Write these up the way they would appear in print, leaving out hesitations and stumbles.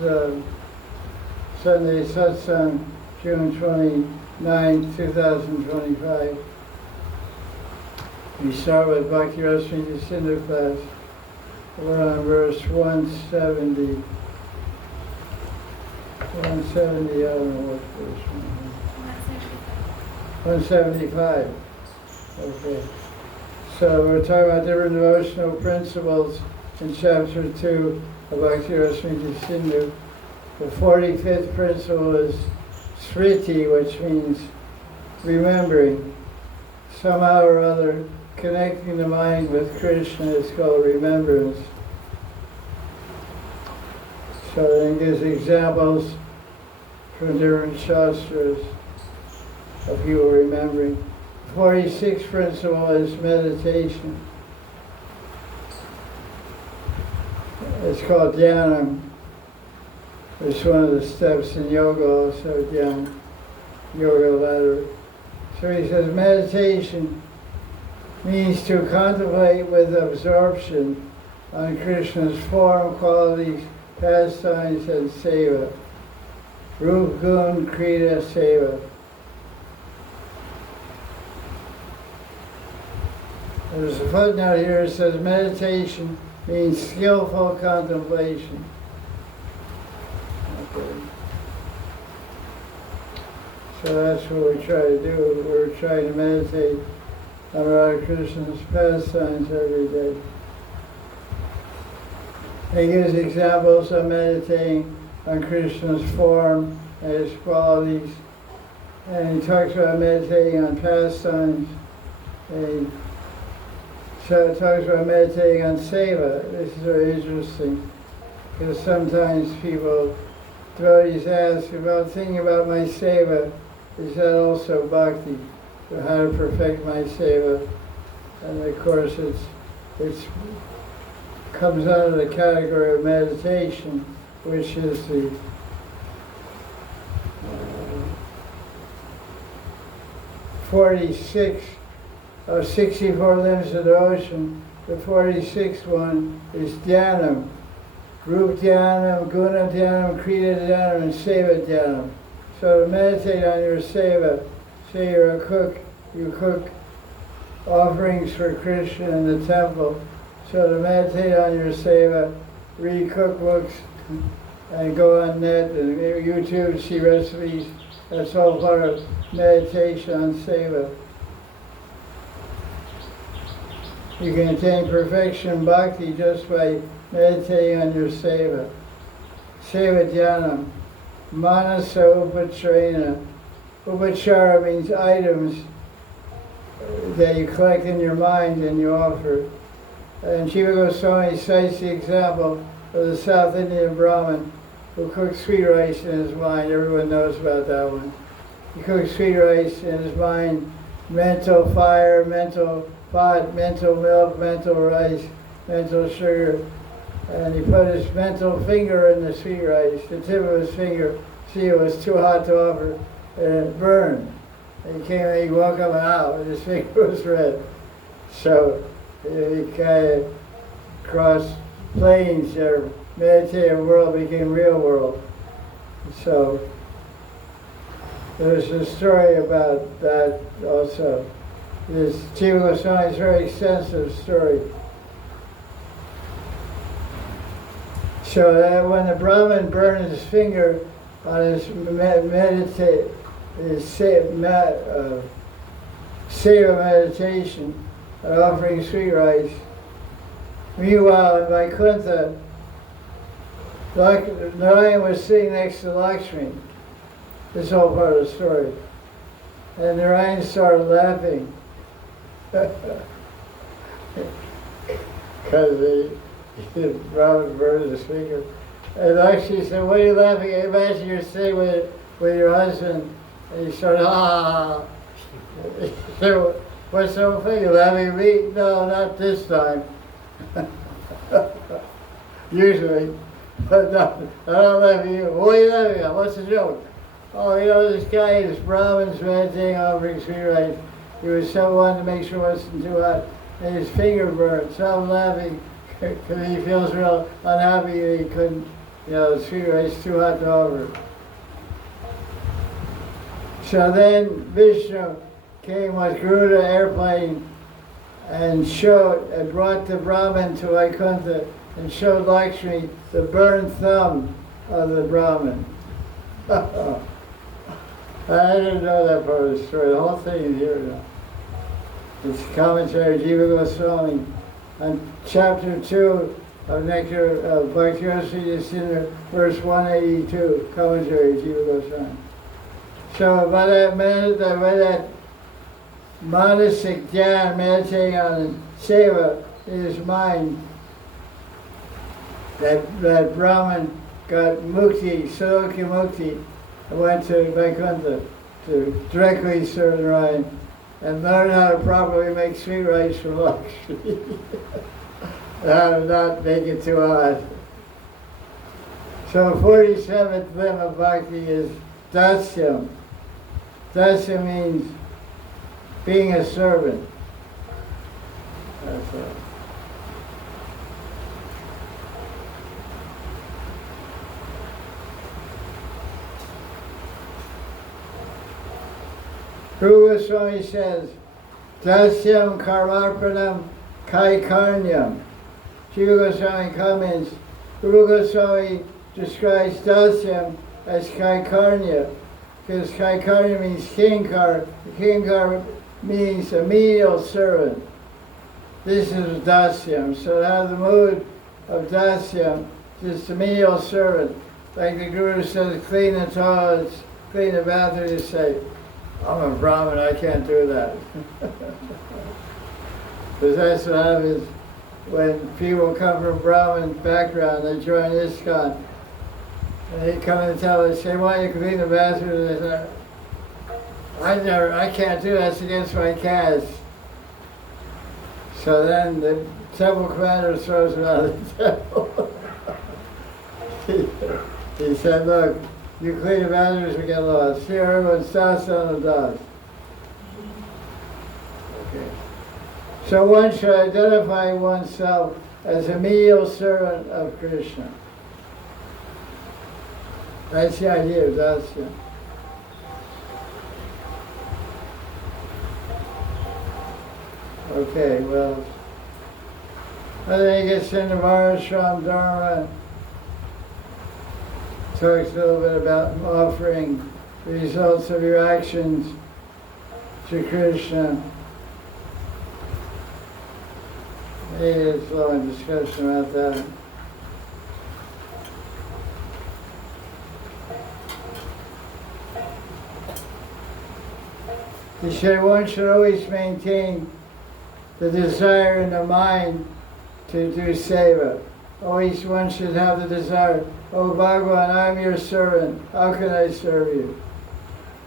Sunday satsang, June 29, 2025. We start with Bhakti Rasmita Sindhu class. We're on verse 170. 170, I don't know what verse. 175. Okay. So we're talking about different devotional principles in chapter 2 of Bhakti Rasmita Sindhu. The 45th principle is Smriti, which means remembering. Somehow or other, connecting the mind with Krishna is called remembrance. So it gives examples from different shastras of people remembering. 46th principle is meditation. It's called dhyana. It's one of the steps in yoga also, dhyana, yoga ladder. So he says meditation means to contemplate with absorption on Krishna's form, qualities, pastimes, and seva. Rup Gun Krita Seva. There's a footnote here that says meditation means skillful contemplation. Okay. So that's what we try to do. We're trying to meditate on Radha Krishna's pastimes every day. He gives examples of meditating on Krishna's form and his qualities. And he talks about meditating on pastimes. And so he talks about meditating on seva. This is very interesting, because sometimes people, devotees ask about thinking about my seva, is that also bhakti? So how to perfect my seva? And of course it's comes under the category of meditation, which is the 46 of 64 limbs of devotion. The 46th one is dhyanam. Rup dhyanam, guna dhyanam, krita dhyanam, and seva dhyanam. So to meditate on your seva, say you're a cook, you cook offerings for Krishna in the temple. So to meditate on your seva, read cookbooks and go on net and YouTube, see recipes. That's all part of meditation on seva. You can attain perfection bhakti just by meditating on your seva. Seva dhyanam. Manasa upacharena. Upachara means items that you collect in your mind and you offer. And Jiva Goswami cites the example of the South Indian Brahmin who cooked sweet rice in his mind. Everyone knows about that one. He cooked sweet rice in his mind, mental fire, mental pot, mental milk, mental rice, mental sugar. And he put his mental finger in the sweet rice, the tip of his finger. See, it was too hot to offer, and it burned. And he woke up out, and his finger was red. So he kind of crossed planes there. Meditative world became real world. So there's a story about that also. This Jiva Goswami's very extensive story. So that when the Brahmin burned his finger on his seva meditation, and offering sweet rice. Meanwhile, in Vaikuntha, Narayan was sitting next to Lakshmi. This is all part of the story. And Narayan started laughing. Because the Brahmin burned his finger. And Lakshmi said, what are you laughing at? Imagine you're sitting with your husband, and you start, ah. So, what's so funny? You laughing at me? No, not this time. Usually. But no, I don't laugh at you. What are you laughing at? What's the joke? Oh, you know, this guy, this Brahmin's meditating, offering sweet rice. He was so wanting to make sure it wasn't too hot, and his finger burned. So I'm laughing because he feels real unhappy that he the sweet rice too hot to offer. So then Vishnu came with Garuda airplane and brought the Brahmin to Vaikuntha and showed Lakshmi the burned thumb of the Brahmin. I didn't know that part of the story. The whole thing is here now. It's commentary, Jiva Goswami, on chapter 2 of Nectar of Bhakti Rasamrita, verse 182, commentary, Jiva Goswami. So by that Manasik Dhyan, meditating on Seva in his mind, that Brahman got mukti, Saloki mukti, and went to Vaikuntha to directly serve Narayan and learn how to properly make sweet rice for Lakshmi. How to not make it too hot. So 47th limb of Bhakti is Dasyam. Dasyam means being a servant. That's all. Rupa Goswami says, Dasyam karmarpanam kaikarnyam. Jiva Goswami comments, Rupa Goswami describes Dasyam as kaikarnya, because kaikarnya means kinkar. Kinkar means a menial servant. This is Dasyam. So now the mood of Dasyam is the menial servant. Like the Guru says, clean the toilets, clean the bathroom, you say, I'm a Brahmin, I can't do that. Because that's what happens when people come from Brahmin background, they join ISKCON. And they come and tell us, say, why don't you clean the bathroom? And they say, I can't do that, it's against my caste. So then the temple commander throws him out of the temple. He said, look, you clean the bathrooms, we get lost. Here, everyone's das on the das. Okay. So one should identify oneself as a menial servant of Krishna. That's the idea of dasya. Okay, well, then he gets into Varashram Dharma. Talks a little bit about offering the results of your actions to Krishna. Maybe it's a long discussion about that. He said one should always maintain the desire in the mind to do seva. Always one should have the desire, oh Bhagavan, I'm your servant, how can I serve you?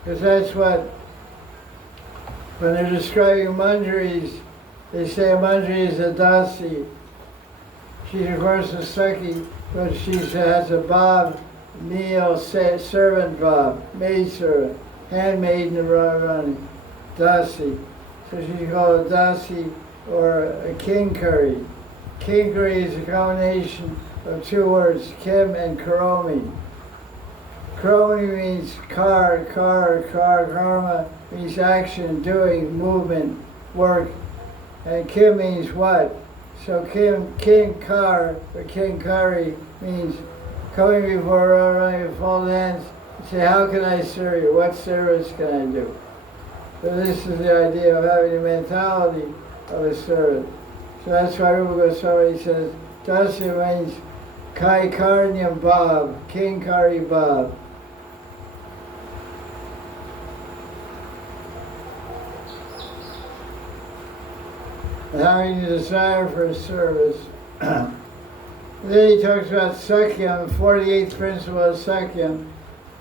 Because that's what, when they're describing Manjaris, they say a Manjari is a dasi. She's of course a Sakhi, but she has a bhav, meal, servant bhav, maid servant, handmaiden of Radharani, dasi. So she's called a dasi or a kinkari. Kinkari is a combination of two words, kim and karomi. Karomi means karma means action, doing, movement, work. And kim means what? So kinkar or kinkari means coming before Radharani with full hands and say, how can I serve you? What service can I do? So this is the idea of having the mentality of a servant. So that's why Rupa Goswami says, Dasya means Kaikarnyam Bhav, Kinkari Bhav. And having the desire for a service. Then he talks about Sakyam, the 48th principle of Sakyam,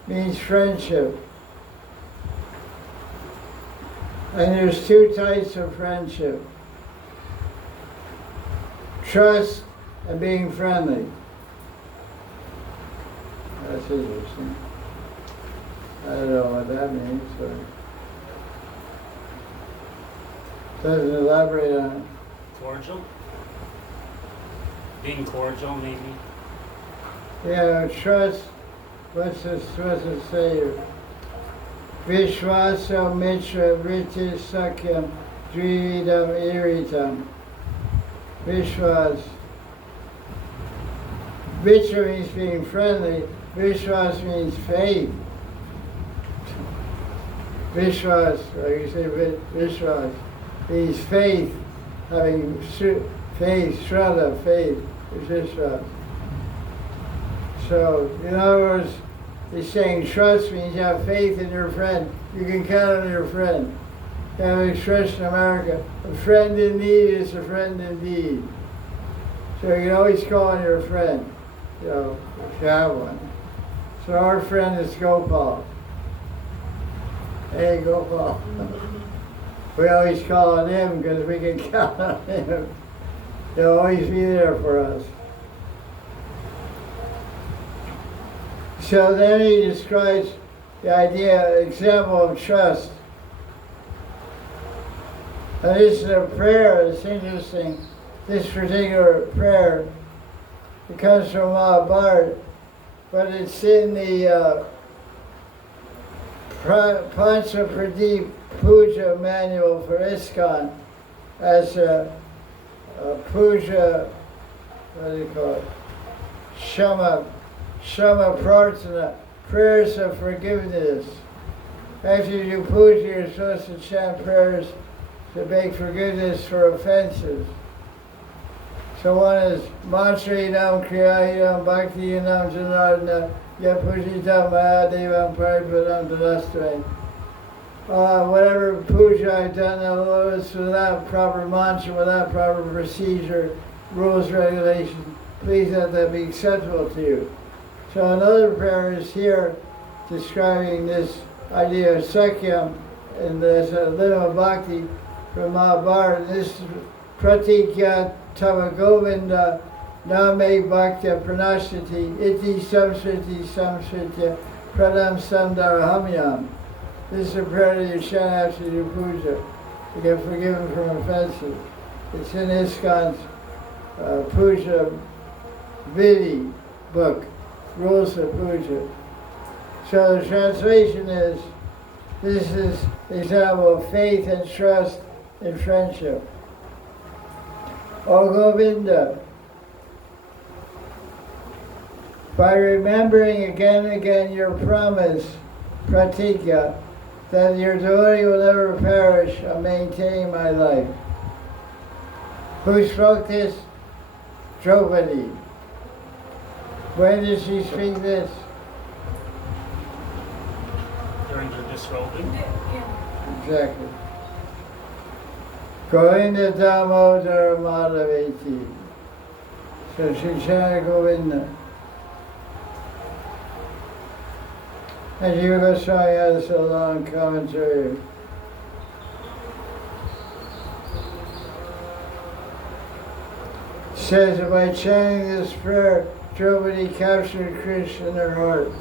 means friendship. And there's two types of friendship. Trust and being friendly. That's interesting. I don't know what that means, but doesn't elaborate on it. Cordial? Being cordial, maybe? Trust, what's it say here? Vishwasa mitra vritti sakyam dvividam iritam. Vishwas. Mitra means being friendly. Vishwas means faith. Vishwas, like you say, Vishwas, means faith, having faith, Shraddha, faith, is Vishwas. So, in other words, he's saying trust means you have faith in your friend. You can count on your friend. You have an expression in America, a friend in need is a friend indeed. So you can always call on your friend, if you have one. So our friend is Gopal. Hey, Gopal. We always call on him because we can count on him. He'll always be there for us. So then he describes the example of trust. And this is a prayer, it's interesting. This particular prayer, it comes from Mahabharata, but it's in the Pancha Pradeep Puja manual for ISKCON as a puja, what do you call it? Shama Prarthana, prayers of forgiveness. After you do puja, you're supposed to chant prayers to beg forgiveness for offenses. So one is Mantrainam Kriyainam Bhaktiinam Janardana Yapujitam Mahadevam Paripadam Danastray. Whatever puja I've done, Lord, without proper mantra, without proper procedure, rules, regulations, please let that be acceptable to you. So another prayer is here describing this idea of Sakyam, and there's a Lima Bhakti from Mahabharata. This is Pratikya Tava Govinda Name Bhaktya Pranashati Iti Samsriti Pradam Samdarahamyam. This is a prayer that you chant after your puja to get forgiven from offenses. It's in ISKCON's Puja Vidi book, Rules of Puja. So the translation is, this is an example of faith and trust in friendship. O Govinda, by remembering again and again your promise, pratikya, that your devotee will never perish on maintaining my life. Who spoke this? Draupadi. When did she speak this? During the disrobing? Exactly. Govinda Damodara Madhaveti. So she chanted Govinda. And Jiva Goswami has a long commentary. Says that by chanting this prayer, Draupadi captured Krishna in her heart.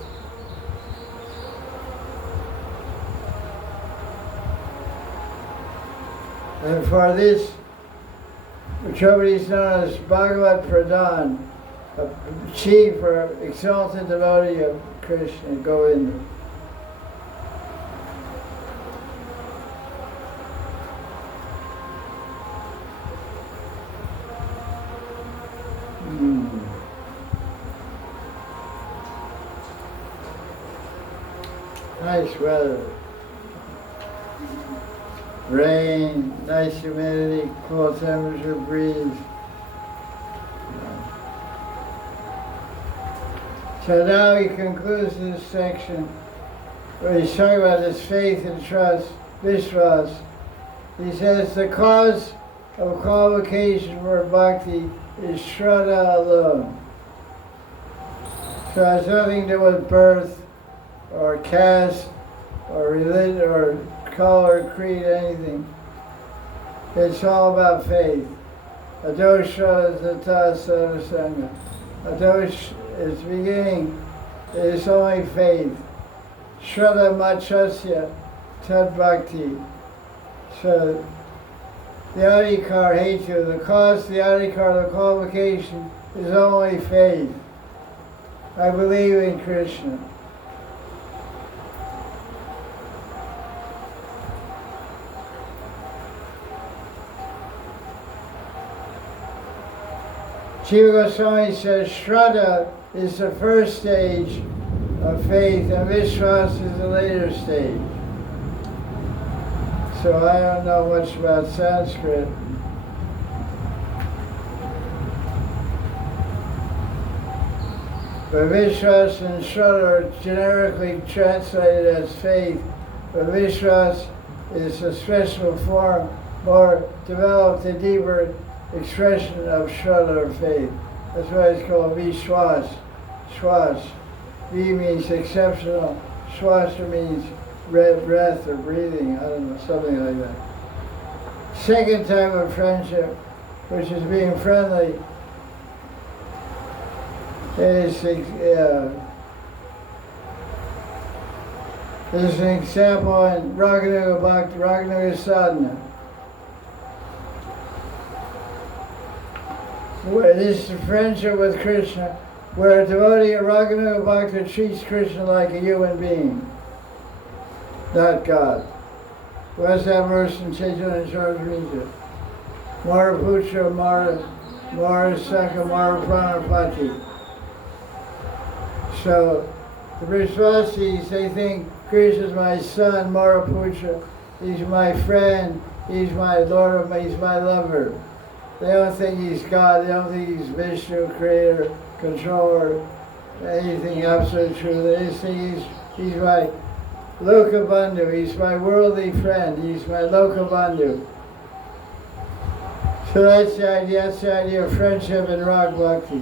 And for this, Draupadi is known as Bhagavat Pradhan, a chief or exalted devotee of Krishna, Govinda. Nice weather. Rain, nice humidity, cool temperature, breeze. So now he concludes this section where he's talking about his faith and trust, Vishwas. He says the cause of qualification for bhakti is Shraddha alone. So it has nothing to do with birth or caste or religion or color, creed, anything. It's all about faith. Adosha Zata Sarasanga. Adosh is beginning, it is only faith. Shraddha Machasya Tad Bhakti. So the adhikar hetu, the cause, the adhikar, the qualification is only faith. I believe in Krishna. Jiva Goswami says Shraddha is the first stage of faith and Vishwas is the later stage. So I don't know much about Sanskrit. But Vishwas and Shraddha are generically translated as faith, but Vishwas is a special form, more developed and deeper expression of Shraddha or faith. That's why it's called Vishwas. Shwas. V means exceptional. Shwasa means breath or breathing. I don't know, something like that. Second type of friendship, which is being friendly, is there's an example in Raganuga Bhakti, Raganuga Sadhana. Where this is friendship with Krishna, where a devotee of Raganuga Bhakti treats Krishna like a human being, not God. What's that verse in Chaitanya Charitamrita? Mara Putra, Mara Saka, Mara Pranapati. So the Vishwasis, they think Krishna is my son, Mara Putra. He's my friend, he's my Lord, he's my lover. They don't think he's God, they don't think he's Vishnu, creator, controller, anything absolute true. They just think he's my Lokabandhu, he's my worldly friend, he's my Lokabandhu. So that's the idea of friendship in Rag Bhakti.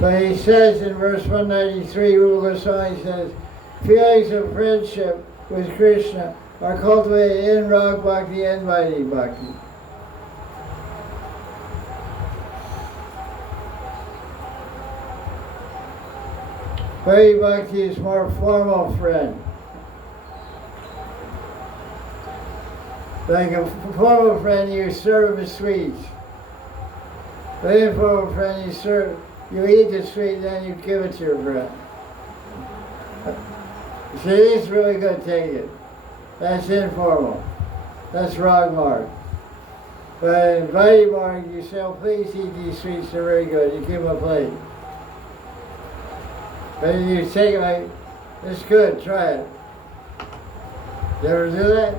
But he says in verse 193, Rupa Goswami says, feelings of friendship with Krishna are cultivated in Rag Bhakti and Vaidhi Bhakti. Vaidhi Bhakti is more formal friend. Like a formal friend, you serve the sweets. But informal friend, you eat the sweet and then you give it to your friend. You say, this is really good, take it. That's informal. That's Rag Marg. But in Vaidhi Marg, you say, oh, please eat these sweets, they're very good. You give them a plate. But you take it like, it's good, try it. You ever do that?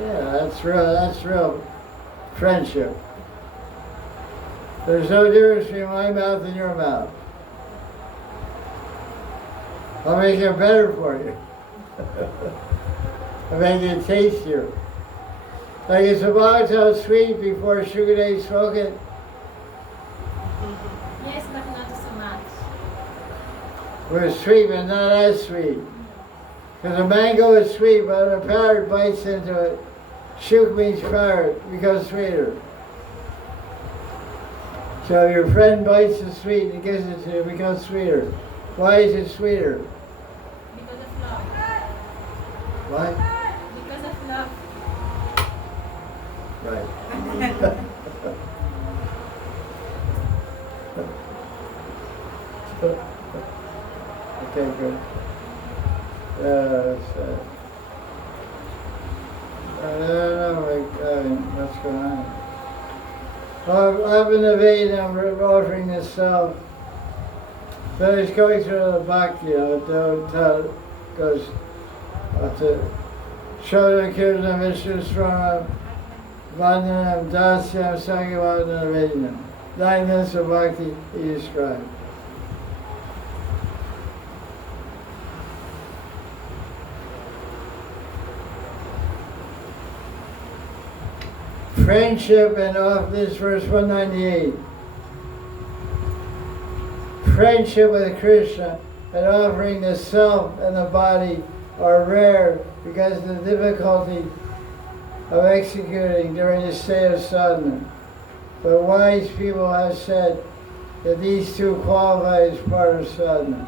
Yeah, that's real friendship. There's no difference between my mouth and your mouth. I'll make it better for you. I'll make it tastier. Like it's about how sweet before Sugadev spoke it. Yes, but not so much. We're sweet, but not as sweet. Because a mango is sweet, but when a parrot bites into it, shuk means parrot, it becomes sweeter. So if your friend bites the sweet and gives it to you, it becomes sweeter. Why is it sweeter? Because of love. Why? Because of love. Right. Okay, good. I don't know what's going on. I've been evading, I'm offering this self. So it's going through the Bhakti, it goes to Shodha Kirtanam Vishnu Swaram Vandanam Dasyam Sangavandanam Vedinam. 9 minutes of Bhakti he described. Friendship and off this verse 198. Friendship with Krishna and offering the self and the body are rare because of the difficulty of executing during the state of sadhana. But wise people have said that these two qualify as part of sadhana.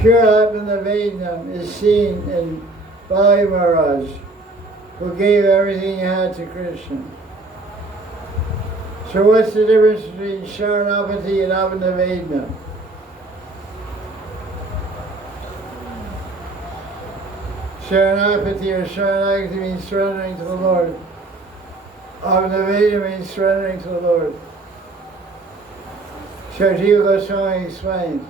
Pure Atmanavedana is seen in Bali Maharaj, who gave everything he had to Krishna. So what's the difference between Sharanapati and Abhinaveda? Sharanapati or Sharanagati means surrendering to the Lord. Abhinaveda means surrendering to the Lord. So Jiva Goswami explains,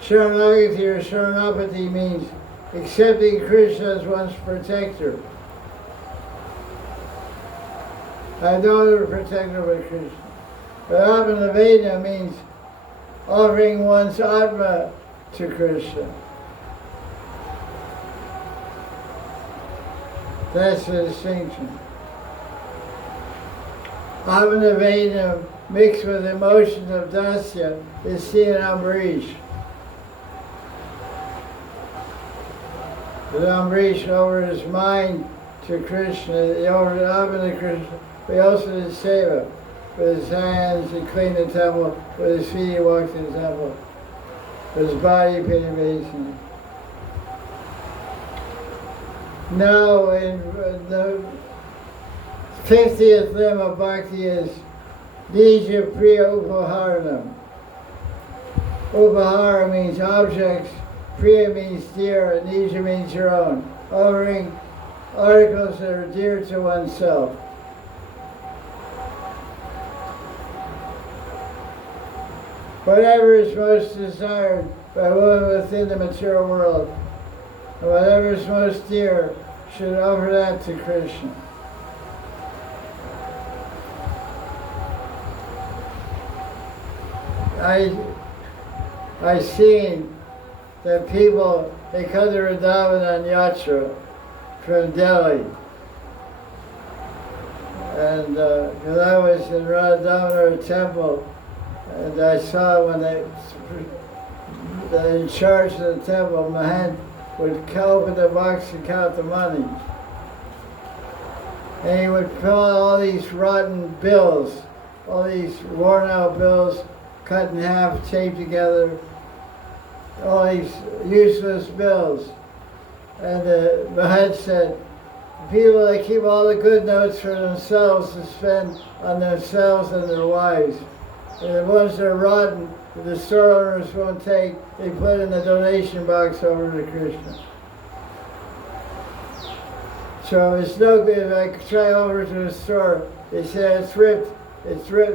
Sharanagati or Sharanapati means accepting Krishna as one's protector. I have no other protector but Krishna. But Abhinaveda means offering one's Atma to Krishna. That's the distinction. Abhinaveda mixed with emotions of dasya is seen in Ambarish. But Ambarish over his mind to Krishna, he offered Abhinaveda to Krishna, but he also did seva. With his hands he cleaned the temple, with his feet he walked in the temple, with his body he painted basin. Now in the 50th limb of Bhakti is Nija Priya Upaharanam. Upahara means objects, Priya means dear, and Nija means your own. Offering articles that are dear to oneself. Whatever is most desired by one within the material world, and whatever is most dear, should offer that to Krishna. I seen that people, they come to Vrindavan on Yatra from Delhi. And because I was in Radha temple, and I saw when the in charge of the temple, Mahan would open the box and count the money. And he would fill out all these rotten bills, all these worn out bills, cut in half, taped together, all these useless bills. And Maharaj said, people that keep all the good notes for themselves to spend on themselves and their wives. And the ones that are rotten, the store owners won't take, they put in the donation box over to Krishna. So it's no good if I try over to the store, they say it's ripped,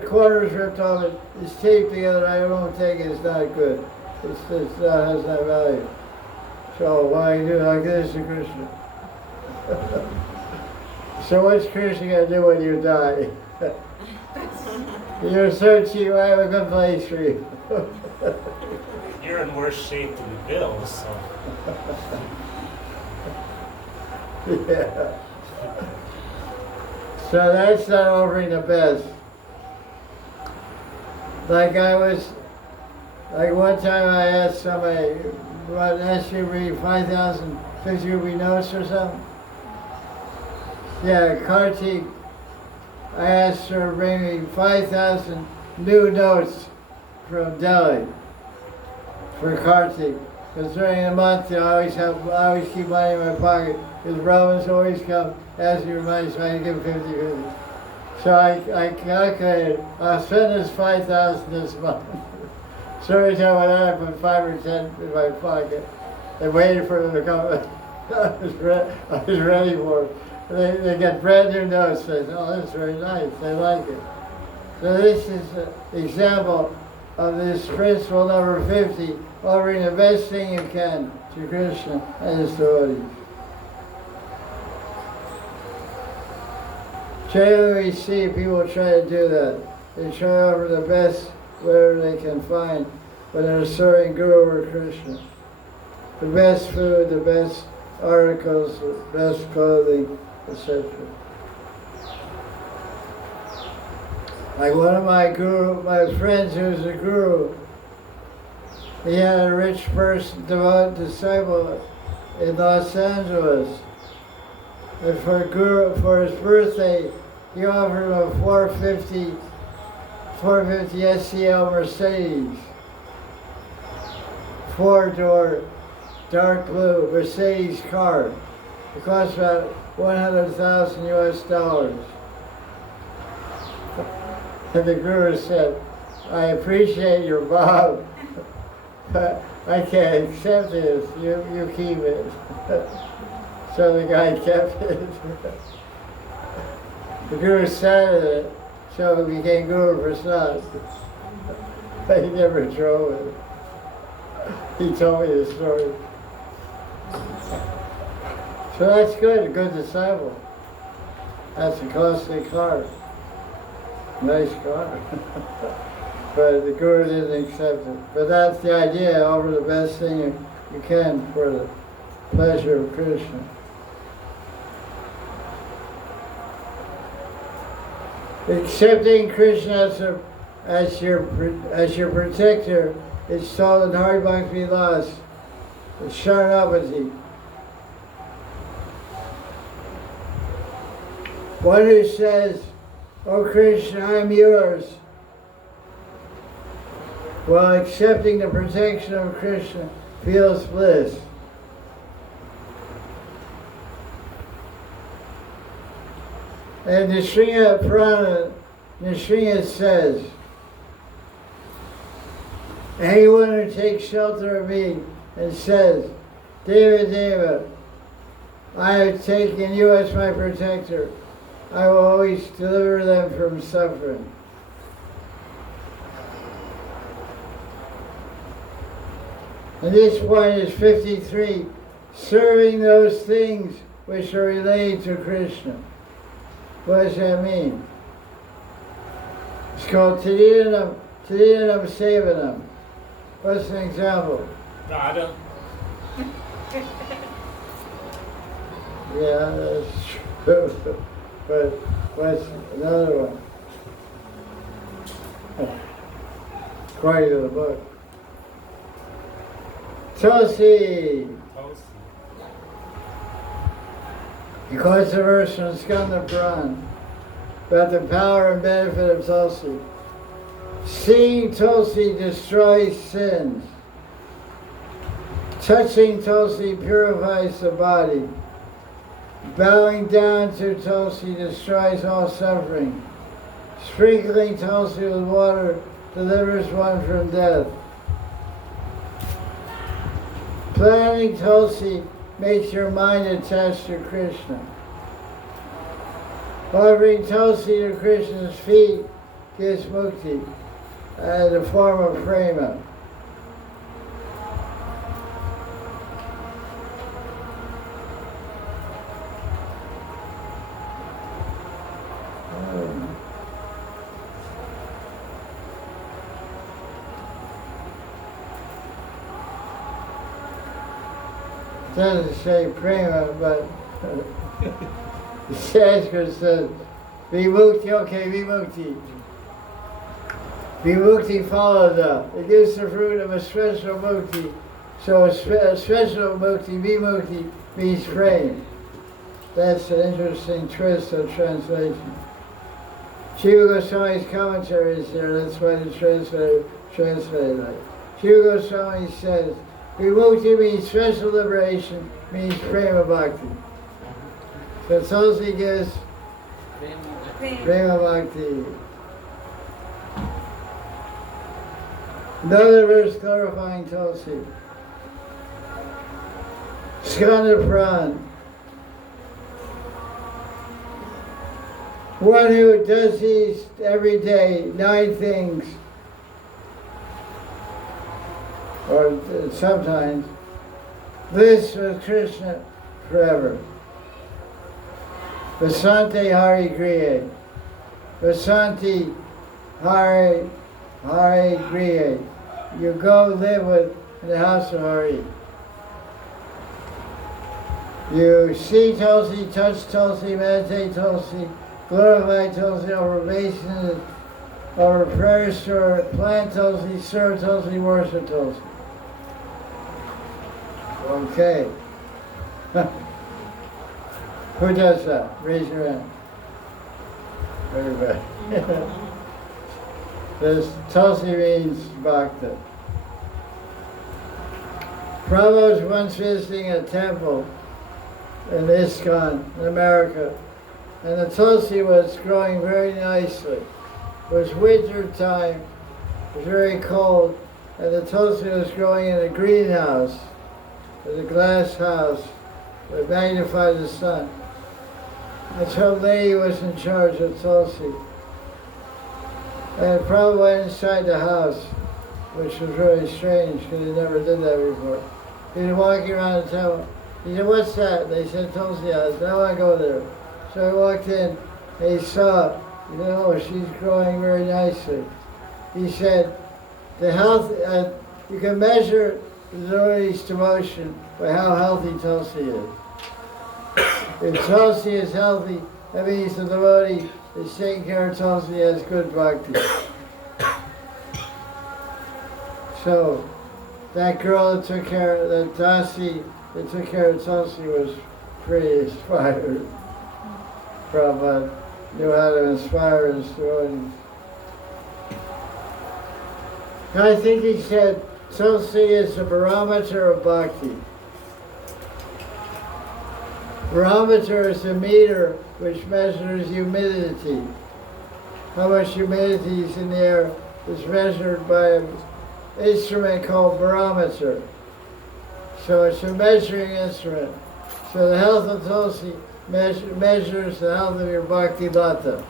corners ripped off it, it's taped together, I won't take it, it's not good. It's not, has no value. So why do like this to Krishna? So what's Krishna going to do when you die? You're so cheap, I have a good place for you. You're in worse shape than the bills, so. Yeah. So that's not offering the best. Like one time I asked somebody, what, asked you to bring 5,000 50 rupee notes or something? Yeah, Kartik, I asked her to bring me 5,000 new notes from Delhi for Kartik. Because during the month, I always keep money in my pocket. Because Brahmins always come asking for money, so I can give them 50. So I calculated, I'll spend this 5,000 this month. So every time I went out, I put 5 or 10 in my pocket and waited for them to come. I was ready for it. They get brand new notes. They say, oh, that's very nice. They like it. So this is an example of this principle number 50, offering the best thing you can to Krishna and his devotees. Generally we see people try to do that. They try to offer the best whatever they can find when they're serving Guru or Krishna. The best food, the best articles, the best clothing, etc. Like one of my friends who was a guru, he had a rich person, devout disciple in Los Angeles. And for his birthday, he offered him a 450 SCL Mercedes. 4-door, dark blue Mercedes car. It cost about $100,000 US. And the Guru said, I appreciate your bow, but I can't accept this. You keep it. So the guy kept it. The Guru started it, so he became Guru Prasad. But he never drove it. He told me the story. So that's good, a good disciple. That's a costly car. Nice car. But the Guru didn't accept it. But that's the idea, offer the best thing you can for the pleasure of Krishna. Accepting Krishna as your protector is told in Hari Bhakti Vilas, the Sharanapati. One who says, "Oh Krishna, I am yours," while accepting the protection of Krishna, feels bliss. And the Sringa Purana, Nisringa says, anyone who takes shelter of me and says, Deva Deva, I have taken you as my protector, I will always deliver them from suffering. And this one is 53, serving those things which are related to Krishna. What does that mean? It's called Tadinam Sevanam. What's an example? Nada. Yeah, that's true. But what's another one? According to the book. Tulsi. He quotes a verse from Skanda Puran about the power and benefit of Tulsi. Seeing Tulsi destroys sins. Touching Tulsi purifies the body. Bowing down to Tulsi destroys all suffering. Sprinkling Tulsi with water delivers one from death. Planting Tulsi makes your mind attached to Krishna. Offering Tulsi to Krishna's feet gives mukti, the form of prema. It doesn't say prema, but the Sanskrit says vimukti, okay, vimukti. Vimukti follows up. It gives the fruit of a special mukti. So a special mukti, vimukti, means prema. That's an interesting twist of translation. Shiva Goswami's commentary is there, that's why the translator translated it. Shiva Goswami says, Vimukti means special liberation, means prema bhakti. So Tulsi gives prema bhakti. Another verse glorifying Tulsi. Skanda Puran. One who does these every day, 9 things, or sometimes, lives with Krishna forever. Vasanti Hari Griye. Vasanti Hari Griye. You go live in the house of Hari. You see Tulsi, touch Tulsi, meditate Tulsi, glorify Tulsi, over basins, over prayer store, plant Tulsi, serve Tulsi, worship Tulsi. Okay. Who does that? Raise your hand. Everybody. This Tulsi means bhakta. Prabhupada was once visiting a temple in ISKCON in America, and the Tulsi was growing very nicely. It was winter time. It was very cold, and the tulsi was growing in a greenhouse, with a glass house that magnified the sun. And some lady was in charge of tulsi. And it probably went inside the house, which was really strange because he never did that before. He was walking around the temple. He said, "What's that?" They said, "Tulsi house." I want to go there. So he walked in, and he saw, she's growing very nicely. He said, the health, you can measure the devotee's devotion by how healthy Tulsi is. If Tulsi is healthy, that means the devotee is taking care of Tulsi, has good bhakti. So, that girl that took care, that Dasi that took care of Tulsi was pretty inspired. Prabhupada knew how to inspire his devotees. I think he said Tulsi is the barometer of bhakti. Barometer is a meter which measures humidity. How much humidity is in the air is measured by an instrument called barometer. So it's a measuring instrument. So the health of Tulsi measures the health of your bhakti lata.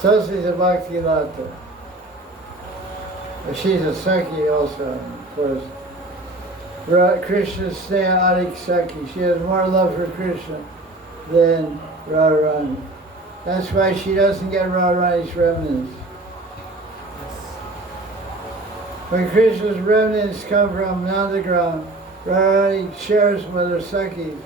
Tulsi is a bhakti lata. She's a Sakhi also, of course. Krishna's Sneha Adik Sakhi. She has more love for Krishna than Radharani. That's why she doesn't get Radharani's remnants. When Krishna's remnants come from Nandagram, Radharani shares with her Sakhis.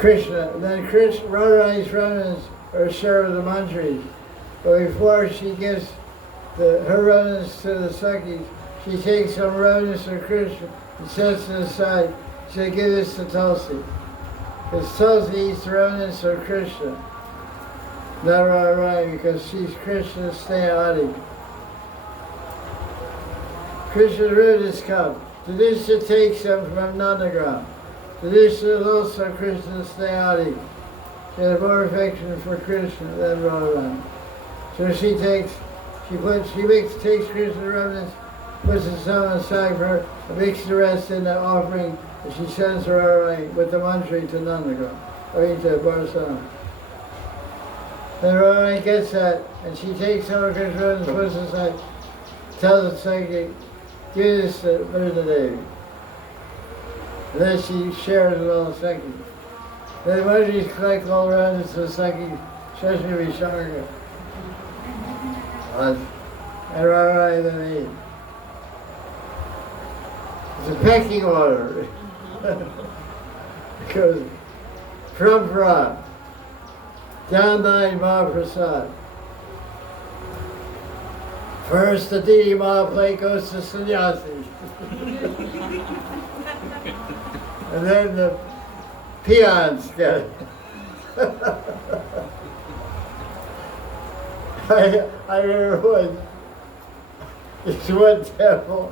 Then Radharani's remnants are shared with the mantris. But before she gives her remnants to the Sakhis, she takes some remnants of Krishna and sets it aside. She said, "Give this to Tulsi." Because Tulsi eats the remnants of Krishna. Not Radharani, because she's Krishna's Sneha. Krishna's remnants come. Tadisha takes them from Nandagram. Tadisha is also Krishna's Sneha. She has more affection for Krishna than Radharani. So she takes Krishna's remnants, puts some aside for her, and makes the rest in the offering, and she sends her with the mantri to Nandagram, or to Barsana. Then Radharani gets that, and she takes some of Krishna's remnants, puts it aside, tells the Sakhi, "Give this to Vrindadevi." And then she shares with all the Sakhis. Then the mantris collect all the remnants to the Sakhi, Shashmi Visharga. And Radharani then eat. It's a pecking order. It goes from Pra, down nine Mahaprasad. First, the Didi Mahaplate goes to sannyasi. And then the peons get it. I remember when it's one temple,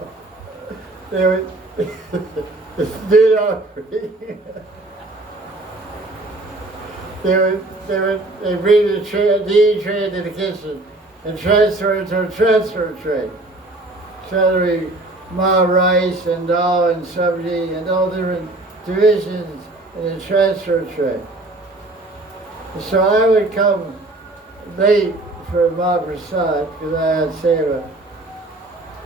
they would do offering. They bring the tray into the kitchen and transfer it to a transfer tray. So there would be ma rice and dal and sabji and all different divisions in a transfer tray. So I would come late for Mahaprasad because I had seva.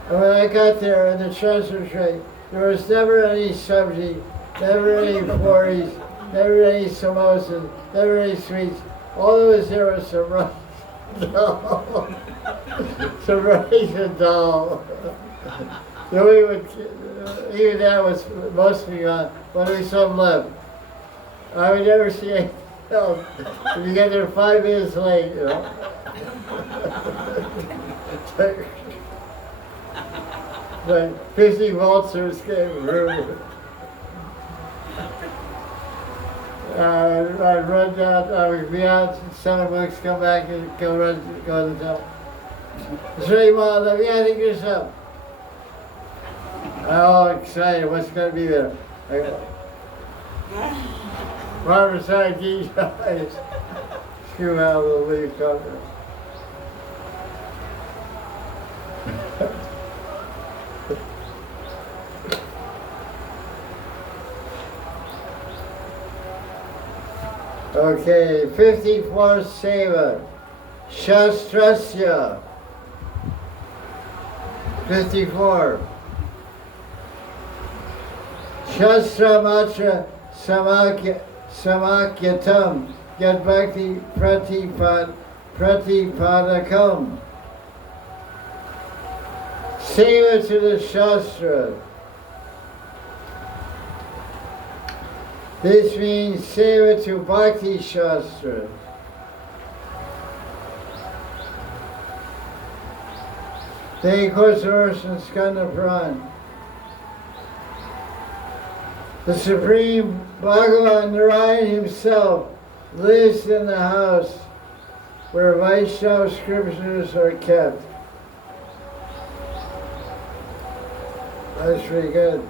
And when I got there in the transfer tray, there was never any sabji, never any puris, never any samosas, never any sweets. All there was some rice, dal, some rice and dal. So we would, even that was mostly gone, but there was some left. I would never see anything else. If you get there 5 minutes late, Like 50 vultures came through. I'd run down, I would be out, 7 books, come back and go to the temple. Sri Madan, yeah, think yourself. I'm all excited, what's going to be there? I go, Maharaj, Jesus. screw out the leaf cover. Okay, 54th Seva, Shastrasya. 54. Shastra Matra Samakyatam Yad Bhakti Pratipadakam. Seva to the Shastra. This means seva to Bhakti Shastra. They course verse in Skanda Puran. The Supreme Bhagavan Narayan himself lives in the house where Vaishnava scriptures are kept. That's pretty good.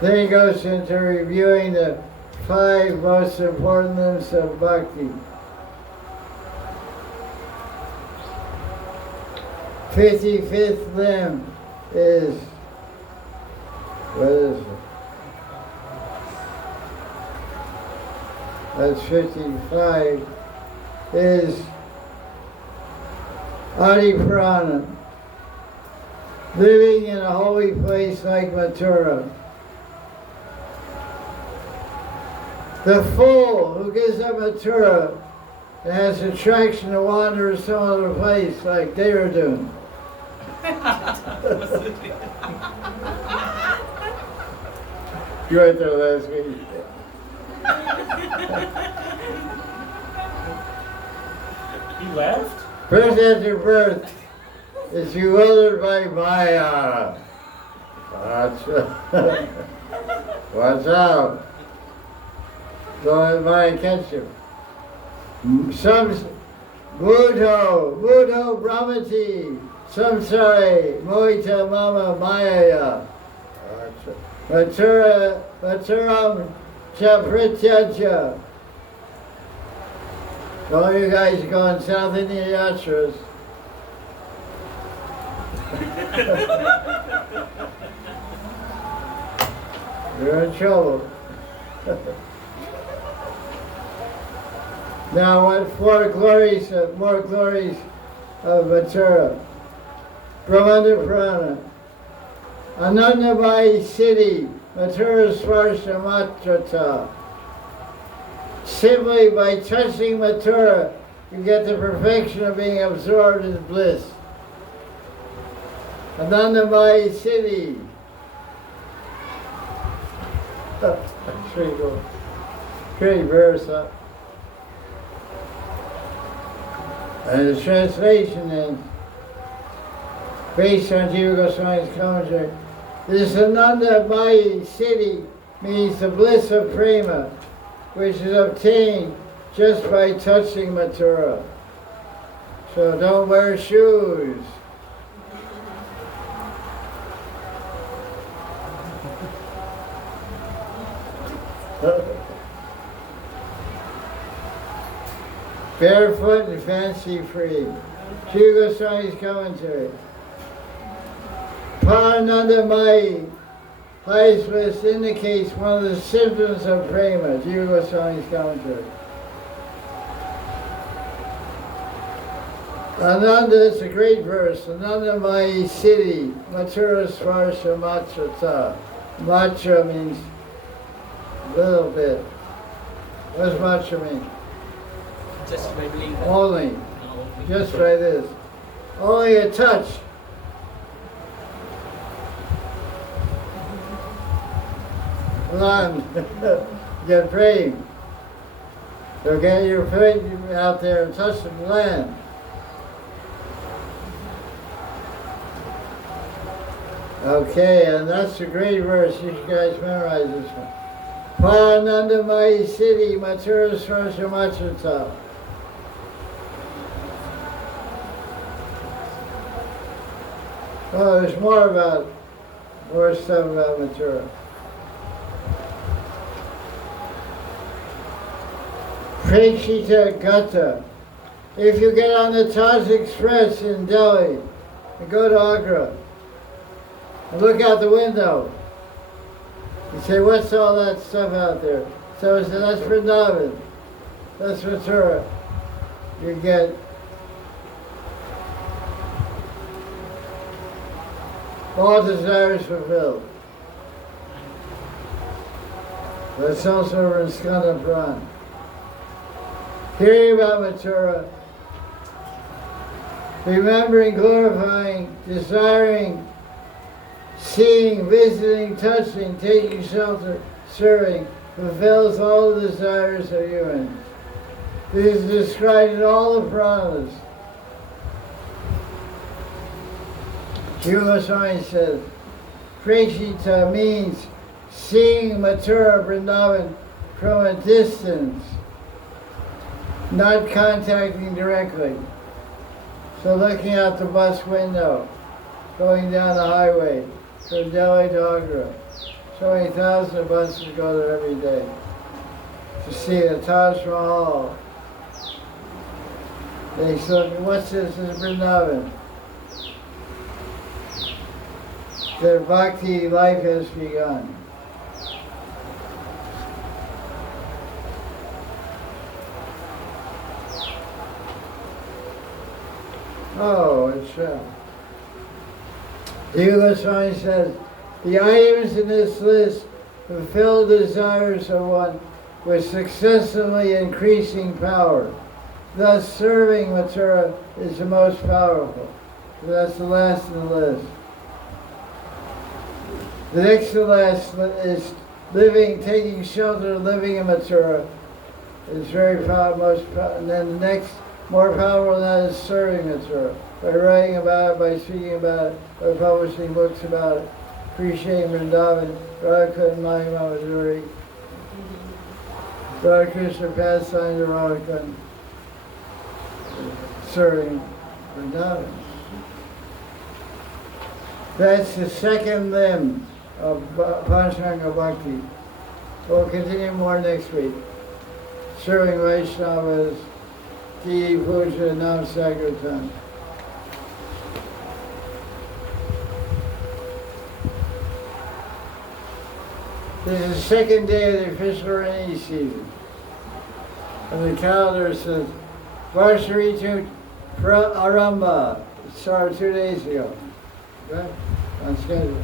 Then he goes into reviewing the 5 most important limbs of bhakti. 55th limb is, what is it? That's 55, is Adi Purana, living in a holy place like Mathura. The fool who gives up Mathura and has attraction to wander to some other place like Dehradun. You went there last week. He left? Birth after birth is bewildered by Maya. Watch out. Don't let Maya catch you. Some Buddho Brahmati, Samsare, Mohita Mama Maya. Maturam Chaprityaja. All you guys going South Indian yatras. You're in trouble. Now, what more glories of Mathura? Brahmanda Purana. Anandamai city, Mathura Svarsha Matrata. Simply by touching Mathura, you get the perfection of being absorbed in bliss. Anandamai city. That's pretty cool. Pretty verse, huh? And the translation is based on Jiva Goswami's commentary. This Ananda Bayi city means the bliss of prema, which is obtained just by touching Mathura. So don't wear shoes. Barefoot and fancy free. Jiva Goswami's commentary. Parananda Mai, highest bliss, indicates one of the symptoms of prema. Jiva Goswami's commentary. Ananda is a great verse. Ananda Mai city, Mathura Svarsha Matrata. Matra means little bit. What does matra mean? Just by doing that. Only. Just by this. Only a touch. Land. Get praying. So get your feet out there and touch the land. Okay, and that's a great verse. You guys memorize this one. Paranandamai city, Mathura Svarsha Matrata. Oh, there's more about More stuff about Mathura. Prekshita Gata. If you get on the Taj Express in Delhi and go to Agra and look out the window, you say, what's all that stuff out there? So I said, that's Vrindavan. That's Mathura. You get all desires fulfilled. That's also over in Skanda Puran. Hearing about Mathura, remembering, glorifying, desiring, seeing, visiting, touching, taking shelter, serving, fulfills all the desires of humans. This is described in all the Puranas. Jiva Goswami says, Prekshita means seeing Mathura Vrindavan from a distance, not contacting directly. So looking out the bus window, going down the highway from Delhi to Agra. So many thousands of buses go there every day to see the Taj Mahal. They say, what's this? This is Vrindavan. Their bhakti life has begun. Oh, it's Jiva Goswami says, the items in this list fulfill the desires of one with successively increasing power. Thus, serving Mathura is the most powerful. So that's the last in the list. The next to last is living, taking shelter, living in Mathura. It's very powerful, and then the next, more powerful than that, is serving Mathura. By writing about it, by speaking about it, by publishing books about it, appreciating Vrindavan, Radha and Mahima Madhuri, Radha Krishna pastime to Radha, serving Vrindavan. That's the second limb of Panchanga Bhakti. We'll continue more next week. Serving Vaishnavas, Deity Puja, Nam Sankirtan. This is the second day of the official rainy season. And the calendar says, Varsharitu Aramba. It started 2 days ago. Right? On schedule.